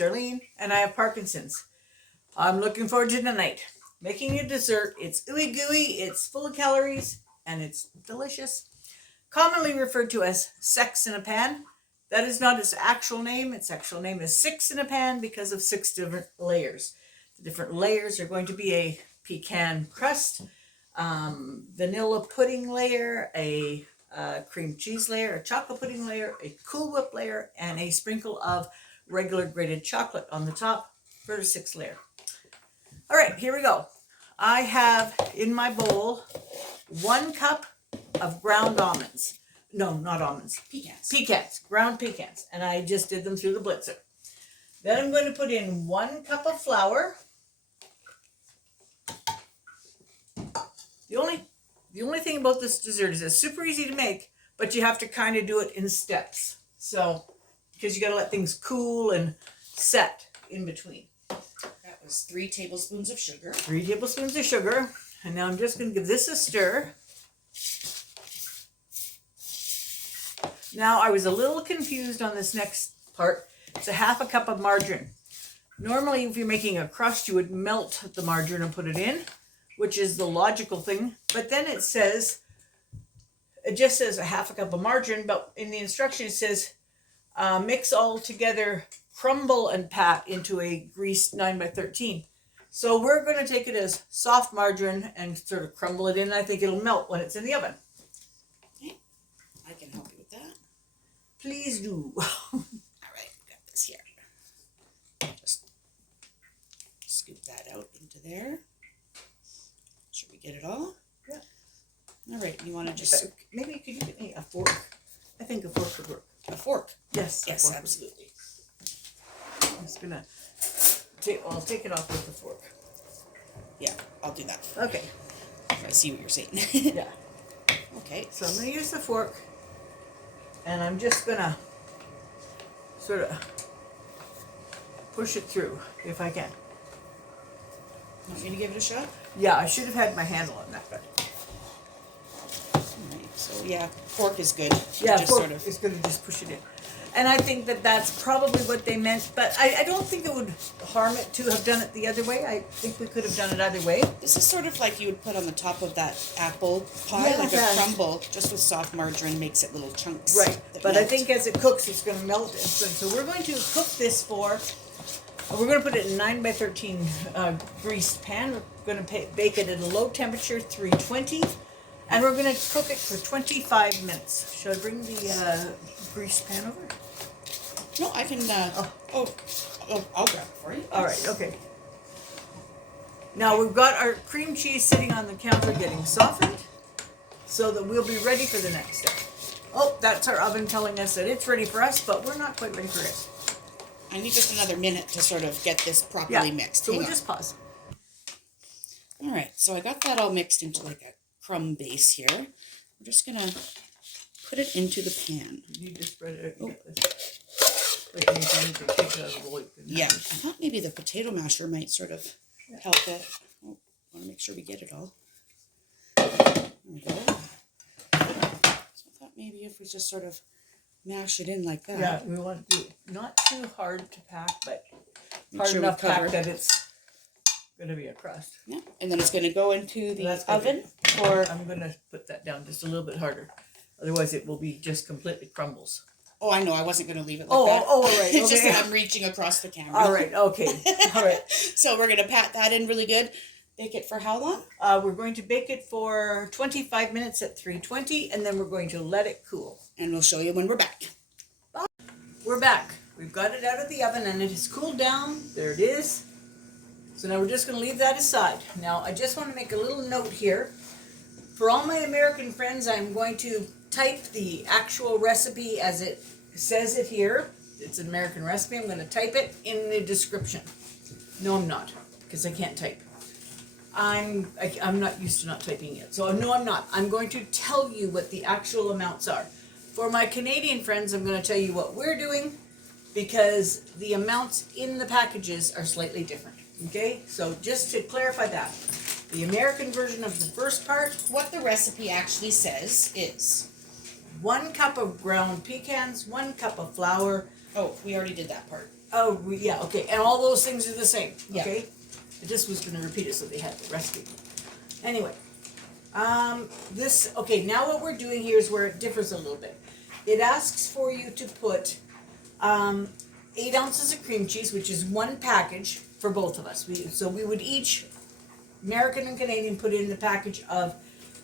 Darlene, and I have Parkinson's. I'm looking forward to tonight. Making a dessert. It's ooey gooey, it's full of calories, and it's delicious. Commonly referred to as sex in a pan. That is not its actual name. Its actual name is six in a pan because of 6 different layers. The different layers are going to be a pecan crust, vanilla pudding layer, a cream cheese layer, a chocolate pudding layer, a Cool Whip layer, and a sprinkle of regular grated chocolate on the top for the 6th layer. All right, here we go. I have in my bowl 1 cup of ground almonds. No, not almonds. Pecans. Pecans, ground pecans. And I just did them through the blitzer. Then I'm going to put in 1 cup of flour. The only thing about this dessert is it's super easy to make, but you have to kind of do it in steps. So, because you got to let things cool and set in between. That was 3 tablespoons of sugar. 3 tablespoons of sugar. And now I'm just going to give this a stir. Now, I was a little confused on this next part. It's a 1/2 cup of margarine. Normally, if you're making a crust, you would melt the margarine and put it in, which is the logical thing. But then it says, it just says a 1/2 cup of margarine, but in the instruction it says, mix all together, crumble and pat into a greased 9x13. So we're going to take it as soft margarine and sort of crumble it in. I think it'll melt when it's in the oven. Okay. I can help you with that. Please do. All right, got this here. Just scoop that out into there. Should we get it all? Yeah. All right, you want to just... Maybe you could give me a fork. I think a fork would work. A fork? Yes. Yes, fork absolutely. I'm just going to I'll take it off with the fork. Yeah, I'll do that. Okay. I see what you're saying. Yeah. Okay. So I'm going to use the fork, and I'm just going to sort of push it through if I can. Want me to give it a shot? Yeah, I should have had my handle on that, but All right, so yeah, fork is good. yeah, just fork sort of... is going to just push it in. And I think that that's probably what they meant, but I don't think it would harm it to have done it the other way. I think we could have done it either way. This is sort of like you would put on the top of that apple pie, Yeah, like that. a crumble, just with soft margarine makes it little chunks. Right, that but I melt. think as it cooks, it's going to melt it. So we're going to cook this we're going to put it in 9x13 greased pan. We're going to bake it at a low temperature, 320, and we're going to cook it for 25 minutes. Should I bring the greased pan over? No, I can, I'll grab it for you. All right, okay. Now we've got our cream cheese sitting on the counter getting softened so that we'll be ready for the next step. Oh, that's our oven telling us that it's ready for us, but we're not quite ready for it. I need just another minute to sort of get this properly mixed. So Hang we'll on. just pause. All right, so I got that all mixed into like a crumb base here. I'm just going to put it into the pan. You just spread it out. Oh. You got this. Like anything to take it out of the bowl. Yeah, I thought maybe the potato masher might sort of help it. Oh, want to make sure we get it all. There we go. So I thought maybe if we just sort of mash it in like that. Yeah, we want to do not too hard to pack, but Make hard sure we enough cover. pack that it's going to be a crust. Yeah, and then it's going to go into the That's gonna oven be- for... I'm going to put that down just a little bit harder. Otherwise, it will be just completely crumbles. Oh, I know, I wasn't going to leave it like that. All right. It's just Okay. that I'm reaching across the camera. All right. Okay. All right. So we're going to pat that in really good. Bake it for how long? We're going to bake it for 25 minutes at 320, and then we're going to let it cool. And we'll show you when we're back. We're back. We've got it out of the oven, and it has cooled down. There it is. So now we're just going to leave that aside. Now, I just want to make a little note here. For all my American friends, I'm going to type the actual recipe as it says it here. It's an American recipe. I'm going to type it in the description. No, I'm not, because I can't type. I'm not used to not typing yet. So no, I'm not. I'm going to tell you what the actual amounts are. For my Canadian friends, I'm going to tell you what we're doing because the amounts in the packages are slightly different. Okay? So just to clarify that. The American version of the first part, What the recipe actually says is... 1 cup of ground pecans, 1 cup of flour. Oh, we already did that part. Oh, yeah, okay. And all those things are the same, Yeah. okay? I just was going to repeat it so they had the recipe. Anyway, okay, now what we're doing here is where it differs a little bit. It asks for you to put 8 ounces of cream cheese, which is 1 package for both of us. So we would each, American and Canadian, put in the package of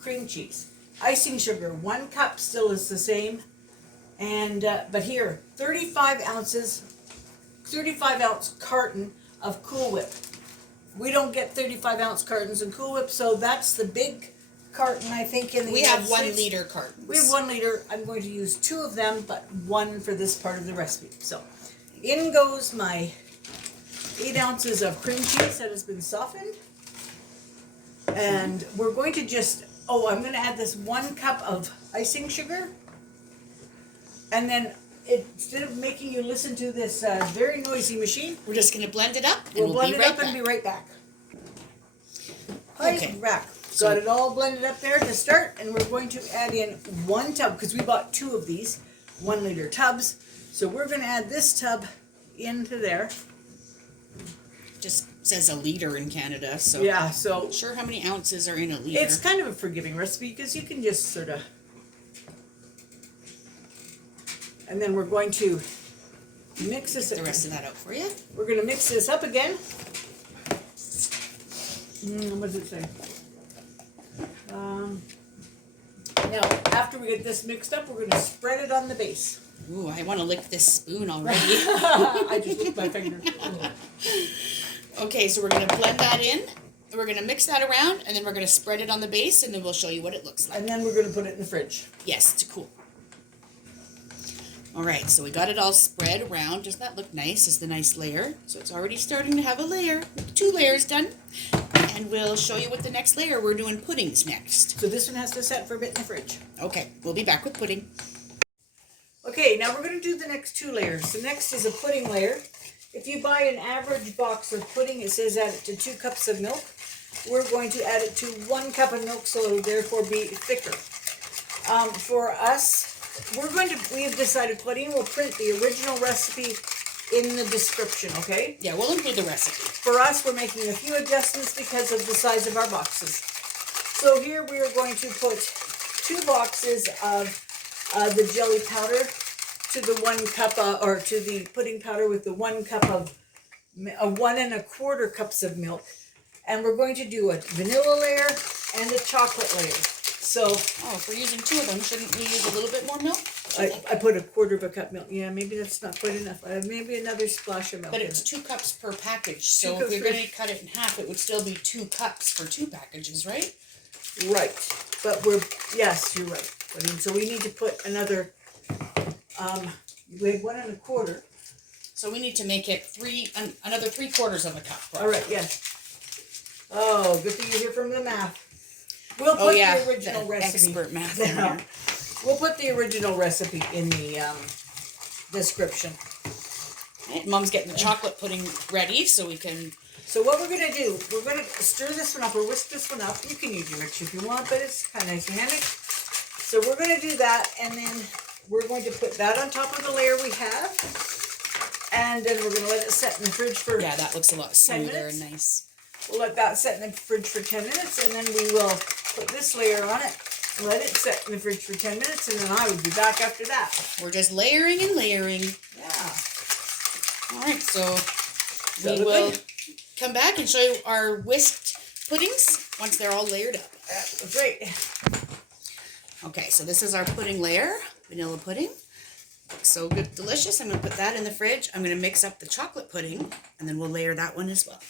cream cheese. Icing sugar, 1 cup still is the same. And, but here, 35 ounces, 35 ounce carton of Cool Whip. We don't get 35 ounce cartons of Cool Whip, so that's the big carton, I think, in the We have United 1 States. liter cartons. We have 1 liter. I'm going to use 2 of them, but 1 for this part of the recipe. So, in goes my 8 ounces of cream cheese that has been softened. And we're going to just, I'm going to add this 1 cup of icing sugar. And then, instead of making you listen to this very noisy machine, we're just going to blend it up, and we'll blend be it right up back. and be right back. Okay. Back. Got it all blended up there to start, and we're going to add in 1 tub, because we bought 2 of these 1 liter tubs. So we're going to add this tub into there. Just says a liter in Canada, so Yeah, so not sure how many ounces are in a liter. it's kind of a forgiving recipe, because you can just sort of. And then we're going to mix this. Get the rest of that out for you. We're going to mix this up again. What does it say? Now, after we get this mixed up, we're going to spread it on the base. Ooh, I want to lick this spoon already. I just licked my finger. Okay, so we're going to blend that in. And we're going to mix that around, and then we're going to spread it on the base, and then we'll show you what it looks like. And then we're going to put it in the fridge. Yes, to cool. All right, so we got it all spread around. Doesn't that look nice? Is the nice layer. So it's already starting to have a layer. 2 layers done. And we'll show you what the next layer. We're doing puddings next. So this one has to set for a bit in the fridge. Okay, we'll be back with pudding. Okay, now we're going to do the next 2 layers. The next is a pudding layer. If you buy an average box of pudding, it says add it to 2 cups of milk. We're going to add it to 1 cup of milk, so it'll therefore be thicker. For us, we have decided, Claudine will print the original recipe in the description, okay? Yeah, we'll include the recipe. For us, we're making a few adjustments because of the size of our boxes. So here we are going to put 2 boxes of the jelly powder to the 1 cup, or to the pudding powder with the 1 cup of, 1 1/4 cups of milk. And we're going to do a vanilla layer and a chocolate layer. So, if we're using 2 of them, shouldn't we use a little bit more milk? I put 1/4 cup milk. Yeah, maybe that's not quite enough. Maybe another splash of milk. But in it's it. 2 cups per package, so 2 if you're cups going to cut it in half, it would still be 2 cups for 2 packages, right? Right. But yes, you're right. So we need to put another, we have 1 1/4. So we need to make it another 3/4 of a cup. Right? All right, yes. Oh, good thing you're here from the math. We'll put the original recipe. Expert math in here. We'll put the original recipe in the description. Right, Mom's getting the chocolate pudding ready so we can... So what we're going to do, we're going to stir this one up or whisk this one up. You can use your mixer if you want, but it's kind of nice and handy. So we're going to do that, and then we're going to put that on top of the layer we have. And then we're going to let it set in the fridge for Yeah, that looks a lot smoother and nice. We'll let that set in the fridge for 10 minutes, and then we will put this layer on it, and let it set in the fridge for 10 minutes, and then I will be back after that. We're just layering and layering. Yeah. All right, so we will come back and show you our whisked puddings once they're all layered up. That's great. Okay, so this is our pudding layer, vanilla pudding. Looks so good, delicious. I'm going to put that in the fridge. I'm going to mix up the chocolate pudding, and then we'll layer that one as well.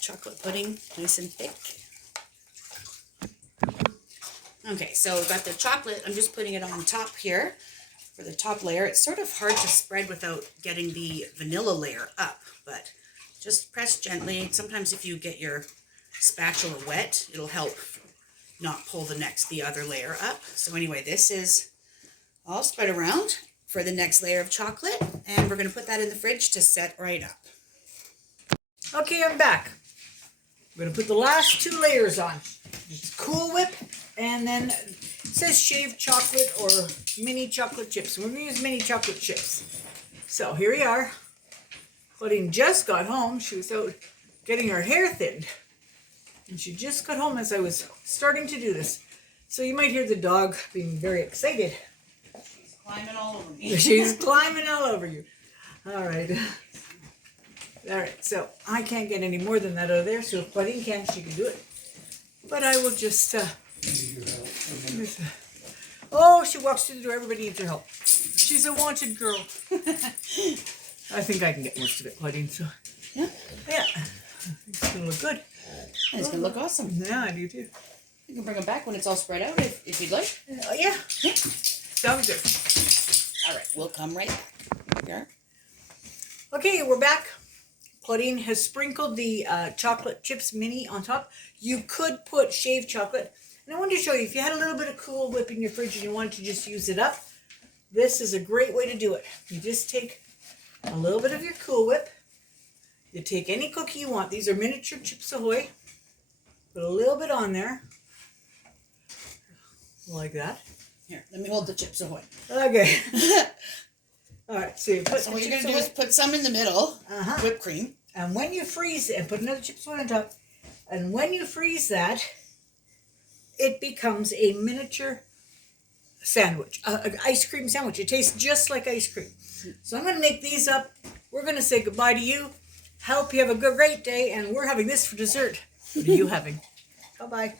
Chocolate pudding, nice and thick. Okay, so I've got the chocolate. I'm just putting it on top here for the top layer. It's sort of hard to spread without getting the vanilla layer up, but just press gently. Sometimes if you get your spatula wet, it'll help not pull the other layer up. So anyway, this is all spread around for the next layer of chocolate, and we're going to put that in the fridge to set right up. Okay, I'm back. We're going to put the last 2 layers on. It's Cool Whip, and then it says shaved chocolate or mini chocolate chips. We're going to use mini chocolate chips. So here we are. Claudine just got home. She was out getting her hair thinned. And she just got home as I was starting to do this. So you might hear the dog being very excited. She's climbing all over me. She's climbing all over you. All right. All right, so I can't get any more than that out of there. So if Claudine can, she can do it. But I will just... oh, she walks through the door. Everybody needs her help. She's a wanted girl. I think I can get most of it, Claudine. So Yeah. yeah, it's gonna look good. And it's going to look awesome. Yeah, I do too. You can bring them back when it's all spread out if you'd like. Yeah, Yeah. sounds good. All right, we'll come right back. There. Okay, we're back. Claudine has sprinkled the chocolate chips mini on top. You could put shaved chocolate. And I wanted to show you, if you had a little bit of Cool Whip in your fridge and you wanted to just use it up, this is a great way to do it. You just take a little bit of your Cool Whip. You take any cookie you want. These are miniature Chips Ahoy. Put a little bit on there. Like that. Here, let me hold the Chips Ahoy. Okay. All right, so you put So the what you're going Chips to do is Ahoy. put some in the middle, Uh-huh. whipped cream. And when you freeze it, and put another Chips Ahoy on top, and when you freeze that, it becomes a miniature sandwich, an ice cream sandwich. It tastes just like ice cream. So I'm going to make these up. We're going to say goodbye to you. Hope you have a great day, and we're having this for dessert. What are you having? Bye-bye.